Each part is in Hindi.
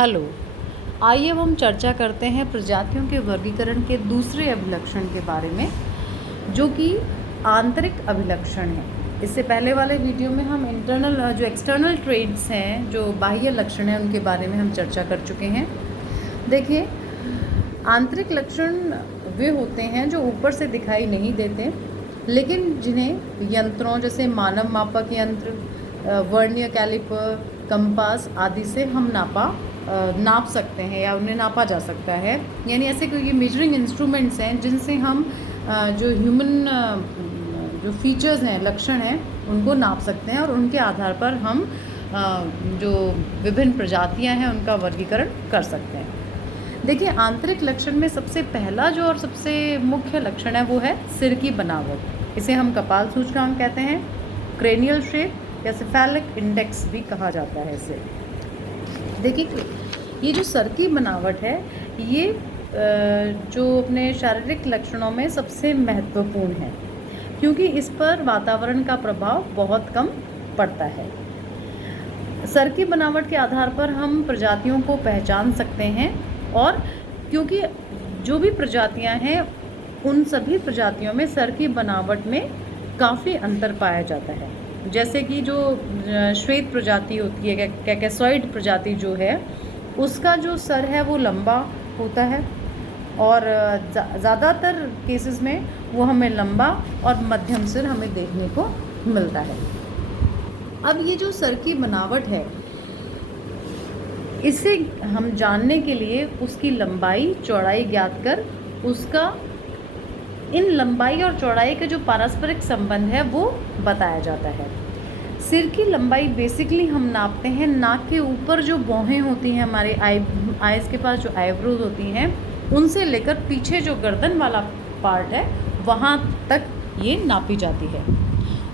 हेलो। आइए अब हम चर्चा करते हैं प्रजातियों के वर्गीकरण के दूसरे अभिलक्षण के बारे में, जो कि आंतरिक अभिलक्षण है। इससे पहले वाले वीडियो में हम जो एक्सटर्नल ट्रेड्स हैं, जो बाह्य लक्षण हैं, उनके बारे में हम चर्चा कर चुके हैं। देखिए, आंतरिक लक्षण वे होते हैं जो ऊपर से दिखाई नहीं देते, लेकिन जिन्हें यंत्रों जैसे मानव मापक यंत्र, वर्नियर कैलिपर, कंपास आदि से हम नाप सकते हैं या उन्हें नापा जा सकता है। यानी ऐसे कोई मेजरिंग इंस्ट्रूमेंट्स हैं जिनसे हम जो ह्यूमन जो फीचर्स हैं, लक्षण हैं, उनको नाप सकते हैं और उनके आधार पर हम जो विभिन्न प्रजातियां हैं उनका वर्गीकरण कर सकते हैं। देखिए, आंतरिक लक्षण में सबसे पहला जो और सबसे मुख्य लक्षण है वो है सिर की बनावट। इसे हम कपाल सूचकांक कहते हैं, क्रेनियल शेप या सेफेलिक इंडेक्स भी कहा जाता है इसे। देखिए, ये जो सर की बनावट है, ये जो अपने शारीरिक लक्षणों में सबसे महत्वपूर्ण है, क्योंकि इस पर वातावरण का प्रभाव बहुत कम पड़ता है। सर की बनावट के आधार पर हम प्रजातियों को पहचान सकते हैं, और क्योंकि जो भी प्रजातियां हैं उन सभी प्रजातियों में सर की बनावट में काफ़ी अंतर पाया जाता है। जैसे कि जो श्वेत प्रजाति होती है, कैकेसॉइड प्रजाति जो है, उसका जो सर है वो लंबा होता है, और ज़्यादातर केसेस में वो हमें लंबा और मध्यम सिर हमें देखने को मिलता है। अब ये जो सर की बनावट है, इसे हम जानने के लिए उसकी लंबाई चौड़ाई ज्ञात कर उसका इन लंबाई और चौड़ाई का जो पारस्परिक संबंध है वो बताया जाता है। सिर की लंबाई बेसिकली हम नापते हैं नाक के ऊपर जो भौहें होती हैं, हमारे आइज़ के पास जो आईब्रोज होती हैं, उनसे लेकर पीछे जो गर्दन वाला पार्ट है वहाँ तक ये नापी जाती है।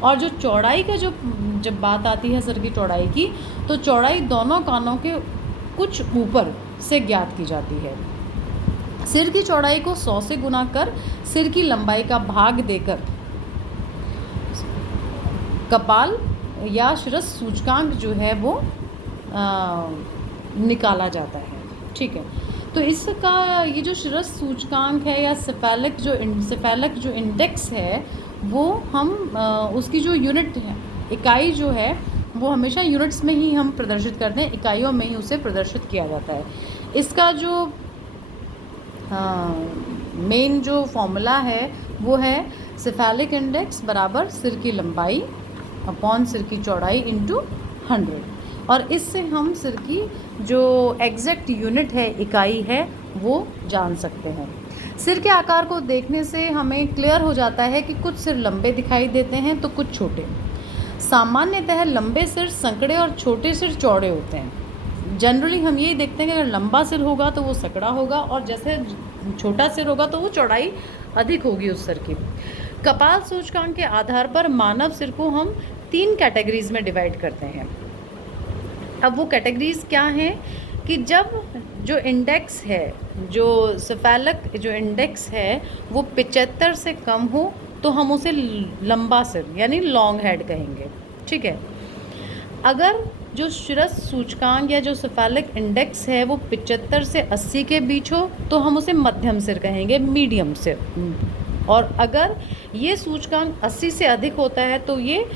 और जो चौड़ाई का जब बात आती है सर की चौड़ाई की, तो चौड़ाई दोनों कानों के कुछ ऊपर से ज्ञात की जाती है। सिर की चौड़ाई को 100 से गुना कर सिर की लंबाई का भाग देकर कपाल या शिरस सूचकांक जो है वो निकाला जाता है। ठीक है, तो इसका ये जो शिरस सूचकांक है या सेफेलिक जो इंडेक्स है, वो हम उसकी जो यूनिट है, इकाई जो है, वो हमेशा यूनिट्स में ही हम प्रदर्शित करते हैं, इकाइयों में ही उसे प्रदर्शित किया जाता है। इसका जो मेन जो फॉर्मूला है वो है सेफेलिक इंडेक्स बराबर सिर की लंबाई अपॉन सिर की चौड़ाई इंटू 100, और इससे हम सिर की जो एग्जैक्ट यूनिट है, इकाई है, वो जान सकते हैं। सिर के आकार को देखने से हमें क्लियर हो जाता है कि कुछ सिर लंबे दिखाई देते हैं तो कुछ छोटे। सामान्यतः लंबे सिर संकड़े और छोटे सिर चौड़े होते हैं। जनरली हम यही देखते हैं कि अगर लंबा सिर होगा तो वो सकड़ा होगा, और जैसे छोटा सिर होगा तो वो चौड़ाई अधिक होगी उस सिर की। कपाल सूचकांक के आधार पर मानव सिर को हम 3 कैटेगरीज में डिवाइड करते हैं। अब वो कैटेगरीज क्या हैं कि जब जो इंडेक्स है, जो सेफेलिक जो इंडेक्स है, वो 75 से कम हो तो हम उसे लंबा सिर यानी लॉन्ग हेड कहेंगे। ठीक है, अगर जो शिरस सूचकांक या जो सेफेलिक इंडेक्स है वो 75 से 80 के बीच हो तो हम उसे मध्यम सिर कहेंगे, मीडियम सिर। और अगर ये सूचकांक 80 से अधिक होता है तो ये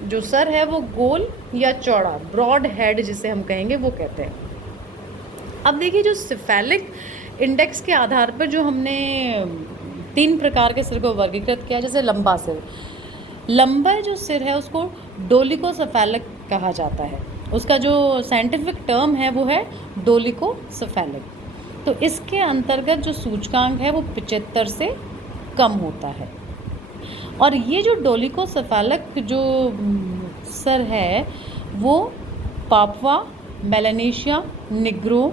जो सर है वो गोल या चौड़ा, ब्रॉड हेड जिसे हम कहेंगे, वो कहते हैं। अब देखिए, जो सेफेलिक इंडेक्स के आधार पर जो हमने 3 प्रकार के सिर को वर्गीकृत किया, जैसे लंबा जो सिर है उसको डोलिकोसेफेलिक कहा जाता है। उसका जो साइंटिफिक टर्म है वो है डोलिकोसेफेलिक। तो इसके अंतर्गत जो सूचकांक है वो 75 से कम होता है। और ये जो डोलिकोसेफेलिक जो सर है वो Papua, Melanesia, Negro,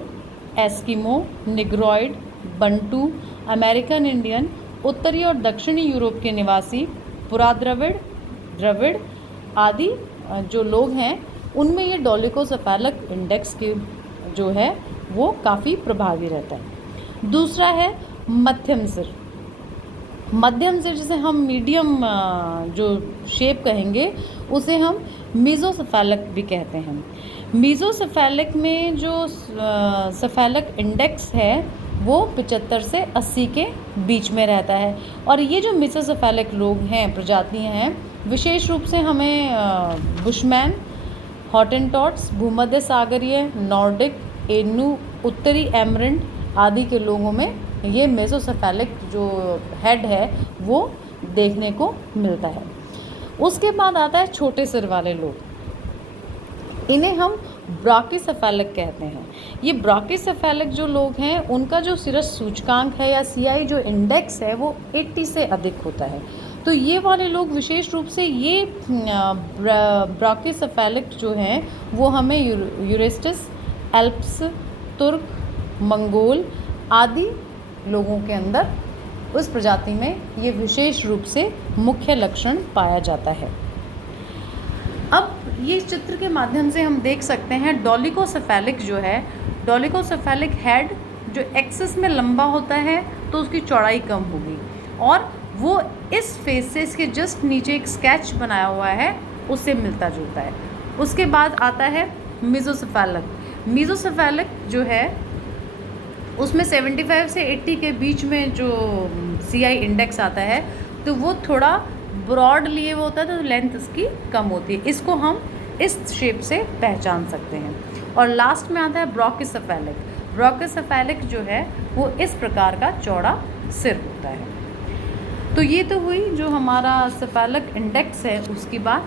Eskimo, Negroid, Bantu, American Indian, उत्तरी और दक्षिणी यूरोप के निवासी, द्रविड़ आदि जो लोग हैं, उनमें ये डोलिकोसेफेलिक इंडेक्स के जो है वो काफ़ी प्रभावी रहता है। दूसरा है मध्यम सिर। मध्यम सिर जिसे हम मीडियम जो शेप कहेंगे, उसे हम मीज़ोसेफेलिक भी कहते हैं। मीज़ोसेफेलिक में जो सेफेलिक इंडेक्स है वो 75 से 80 के बीच में रहता है। और ये जो मीज़ोसेफेलिक लोग हैं, प्रजातियां हैं, विशेष रूप से हमें बुशमैन, हॉटेंटॉट्स, भूमध्य सागरीय, नॉर्डिक, एनू, उत्तरी एमरल्ड आदि के लोगों में ये मीज़ोसेफेलिक जो हेड है वो देखने को मिलता है। उसके बाद आता है छोटे सिर वाले लोग, इन्हें हम ब्राकिसेफेलिक कहते हैं। ये ब्राकिसेफेलिक जो लोग हैं उनका जो सिरस सूचकांक है या सीआई जो इंडेक्स है वो 80 से अधिक होता है। तो ये वाले लोग विशेष रूप से ये ब्राकिसेफेलिक जो हैं वो हमें यूरेस्टिस, एल्प्स, तुर्क, मंगोल आदि लोगों के अंदर उस प्रजाति में ये विशेष रूप से मुख्य लक्षण पाया जाता है। अब ये चित्र के माध्यम से हम देख सकते हैं डोलिकोसेफेलिक जो है, डोलिकोसेफेलिक हेड जो एक्सिस में लंबा होता है तो उसकी चौड़ाई कम होगी, और वो इस फेस से इसके जस्ट नीचे एक स्केच बनाया हुआ है उससे मिलता जुलता है। उसके बाद आता है मीज़ोसेफेलिक। मीज़ोसेफेलिक जो है उसमें 75 से 80 के बीच में जो सीआई इंडेक्स आता है तो वो थोड़ा ब्रॉड लिए हुआ होता है, तो लेंथ इसकी कम होती है। इसको हम इस शेप से पहचान सकते हैं। और लास्ट में आता है ब्राकिसेफेलिक। ब्राकिसेफेलिक जो है वो इस प्रकार का चौड़ा सिर होता है। तो ये तो हुई जो हमारा सेफेलिक इंडेक्स है। उसकी बात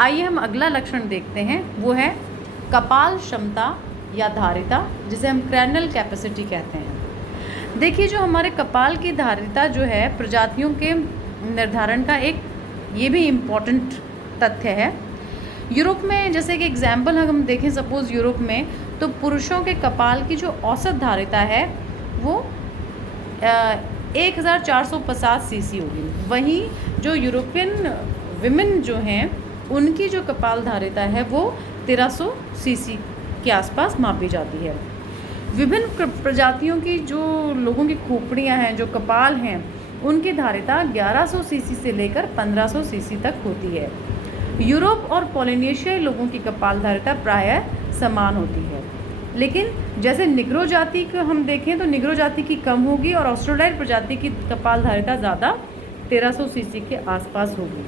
आइए हम अगला लक्षण देखते हैं, वो है कपाल क्षमता या धारिता, जिसे हम क्रैनल कैपेसिटी कहते हैं। देखिए, जो हमारे कपाल की धारिता जो है प्रजातियों के निर्धारण का एक ये भी इम्पॉर्टेंट तथ्य है। यूरोप में जैसे कि एग्जाम्पल हम देखें, सपोज़ यूरोप में तो पुरुषों के कपाल की जो औसत धारिता है वो 1450 सीसी होगी। वहीं जो यूरोपियन विमेन जो हैं उनकी जो कपाल धारिता है वो 1300 सीसी के आसपास मापी जाती है। विभिन्न प्रजातियों की जो लोगों की खोपड़ियां हैं, जो कपाल हैं, उनकी धारिता 1100 सीसी से लेकर 1500 सीसी तक होती है। यूरोप और पोलिनेशियाई लोगों की कपाल धारिता प्रायः समान होती है, लेकिन जैसे निग्रो जाति को हम देखें तो निग्रो जाति की कम होगी और ऑस्ट्रेलाइड प्रजाति की कपाल धारिता ज़्यादा 1300 सीसी के आसपास होगी।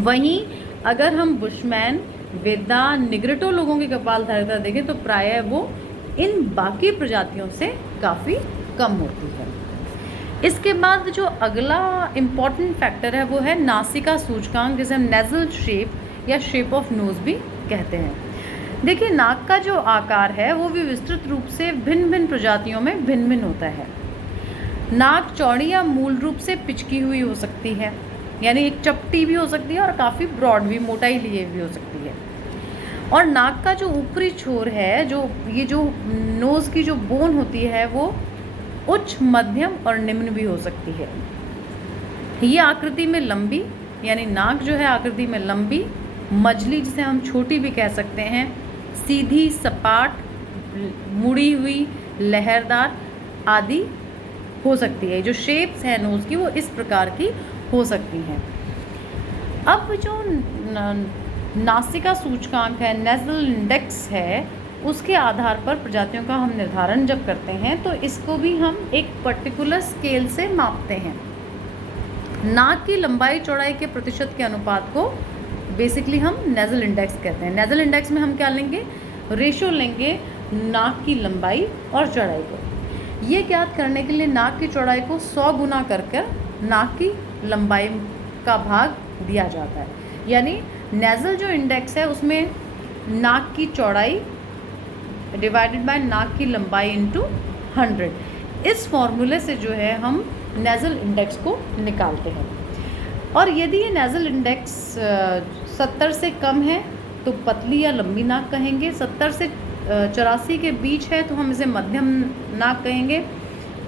वहीं अगर हम बुशमैन, वेदा, निग्रिटो लोगों की कपाल धारिता देखें तो प्रायः वो इन बाकी प्रजातियों से काफ़ी कम होती है। इसके बाद जो अगला इम्पॉर्टेंट फैक्टर है वो है नासिका सूचकांक, जिसे हम नेज़ल शेप या शेप ऑफ नोज़ भी कहते हैं। देखिए, नाक का जो आकार है वो भी विस्तृत रूप से भिन्न भिन्न प्रजातियों में भिन्न भिन्न होता है। नाक चौड़ी या मूल रूप से पिचकी हुई हो सकती है, यानी एक चपटी भी हो सकती है और काफ़ी ब्रॉड भी, मोटाई लिए भी हो सकती है। और नाक का जो ऊपरी छोर है, जो नोज़ की जो बोन होती है वो उच्च, मध्यम और निम्न भी हो सकती है। ये आकृति में लंबी, यानी नाक जो है आकृति में लंबी, मझली जिसे हम छोटी भी कह सकते हैं, सीधी, सपाट, मुड़ी हुई, लहरदार आदि हो सकती है। जो शेप्स है नोज़ की वो इस प्रकार की हो सकती हैं। अब जो नासिका सूचकांक है, नेज़ल इंडेक्स है, उसके आधार पर प्रजातियों का हम निर्धारण जब करते हैं तो इसको भी हम एक पर्टिकुलर स्केल से मापते हैं। नाक की लंबाई चौड़ाई के प्रतिशत के अनुपात को बेसिकली हम नेज़ल इंडेक्स कहते हैं। नेज़ल इंडेक्स में हम क्या लेंगे? रेशो लेंगे नाक की लंबाई और चौड़ाई को। ये ज्ञात करने के लिए नाक की चौड़ाई को 100 गुना कर नाक की लंबाई का भाग दिया जाता है। यानी नेज़ल जो इंडेक्स है उसमें नाक की चौड़ाई डिवाइडेड बाय नाक की लंबाई इंटू 100, इस फॉर्मूले से जो है हम नेज़ल इंडेक्स को निकालते हैं। और यदि ये नेज़ल इंडेक्स 70 से कम है तो पतली या लंबी नाक कहेंगे, 70 से 84 के बीच है तो हम इसे मध्यम नाक कहेंगे,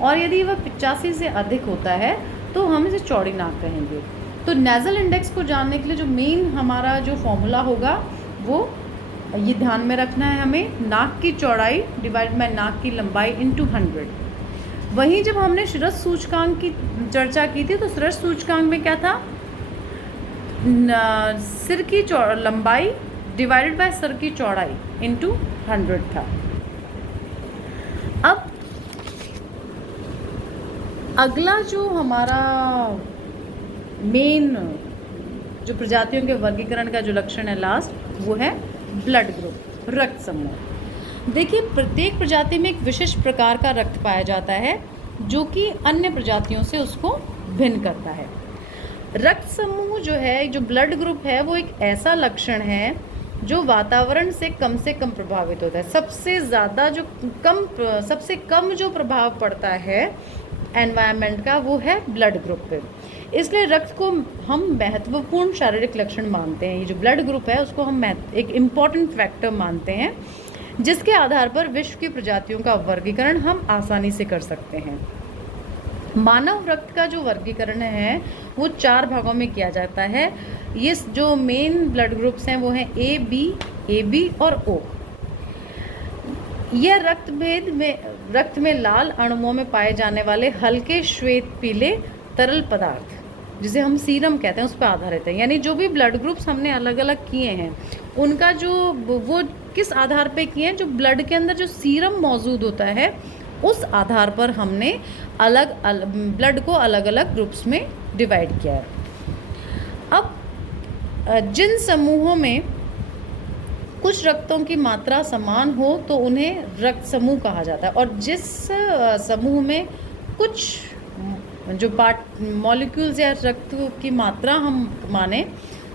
और यदि वह 85 से अधिक होता है तो हम इसे चौड़ी नाक कहेंगे। तो नेज़ल इंडेक्स को जानने के लिए जो मेन हमारा जो फॉर्मूला होगा वो ये ध्यान में रखना है हमें, नाक की चौड़ाई डिवाइड बाय नाक की लंबाई इंटू 100। वहीं जब हमने शिरस सूचकांक की चर्चा की थी तो शिरस सूचकांक में क्या था? सिर की लंबाई डिवाइडेड बाय सिर की चौड़ाई इंटू 100 था। अब अगला जो हमारा मेन जो प्रजातियों के वर्गीकरण का जो लक्षण है लास्ट, वो है ब्लड ग्रुप, रक्त समूह। देखिए, प्रत्येक प्रजाति में एक विशिष्ट प्रकार का रक्त पाया जाता है जो कि अन्य प्रजातियों से उसको भिन्न करता है। रक्त समूह जो है, जो ब्लड ग्रुप है, वो एक ऐसा लक्षण है जो वातावरण से कम प्रभावित होता है। सबसे कम जो प्रभाव पड़ता है एनवायरनमेंट का, वो है ब्लड ग्रुप पे। इसलिए रक्त को हम महत्वपूर्ण शारीरिक लक्षण मानते हैं। ये जो ब्लड ग्रुप है उसको हम एक इम्पॉर्टेंट फैक्टर मानते हैं, जिसके आधार पर विश्व की प्रजातियों का वर्गीकरण हम आसानी से कर सकते हैं। मानव रक्त का जो वर्गीकरण है वो 4 भागों में किया जाता है। ये जो मेन ब्लड ग्रुप्स हैं वो हैं ए बी और ओ। यह रक्त में लाल अणुओं में पाए जाने वाले हल्के श्वेत पीले तरल पदार्थ, जिसे हम सीरम कहते हैं, उस पर आधारित है। यानी जो भी ब्लड ग्रुप्स हमने अलग अलग किए हैं उनका जो वो किस आधार पे किए हैं, जो ब्लड के अंदर जो सीरम मौजूद होता है उस आधार पर हमने ब्लड को अलग अलग ग्रुप्स में डिवाइड किया है। अब जिन समूहों में कुछ रक्तों की मात्रा समान हो तो उन्हें रक्त समूह कहा जाता है, और जिस समूह में कुछ जो मॉलिक्यूल्स या रक्त की मात्रा हम माने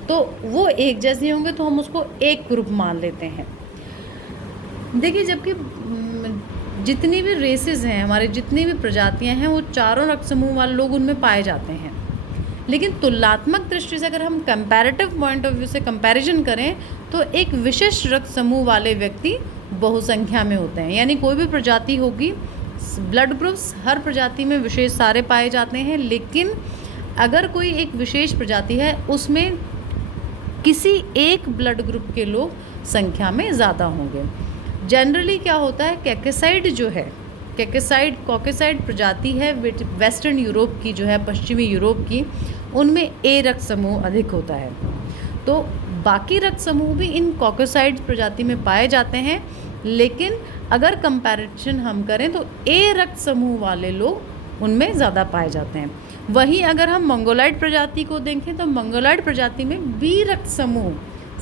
तो वो एक जैसे होंगे तो हम उसको एक ग्रुप मान लेते हैं। देखिए, जबकि जितनी भी रेसेस हैं, हमारे जितनी भी प्रजातियां हैं, वो चारों रक्त समूह वाले लोग उनमें पाए जाते हैं। लेकिन तुलनात्मक दृष्टि से अगर हम कंपैरेटिव पॉइंट ऑफ व्यू से कंपैरिजन करें तो एक विशिष्ट रक्त समूह वाले व्यक्ति बहुसंख्या में होते हैं। यानी कोई भी प्रजाति होगी, ब्लड ग्रुप्स हर प्रजाति में विशेष सारे पाए जाते हैं, लेकिन अगर कोई एक विशेष प्रजाति है उसमें किसी एक ब्लड ग्रुप के लोग संख्या में ज़्यादा होंगे। जनरली क्या होता है, कैकेसाइड जो है, कॉकेसाइड प्रजाति है वेस्टर्न यूरोप की, जो है पश्चिमी यूरोप की, उनमें ए रक्त समूह अधिक होता है। तो बाकी रक्त समूह भी इन कॉकेसाइड प्रजाति में पाए जाते हैं, लेकिन अगर कंपैरिजन हम करें तो ए रक्त समूह वाले लोग उनमें ज़्यादा पाए जाते हैं। वहीं अगर हम मंगोलाइड प्रजाति को देखें तो मंगोलाइड प्रजाति में बी रक्त समूह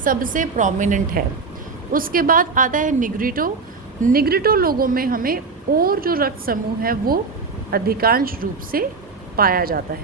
सबसे प्रोमिनेंट है। उसके बाद आता है निग्रिटो लोगों में हमें और जो रक्त समूह है वो अधिकांश रूप से पाया जाता है।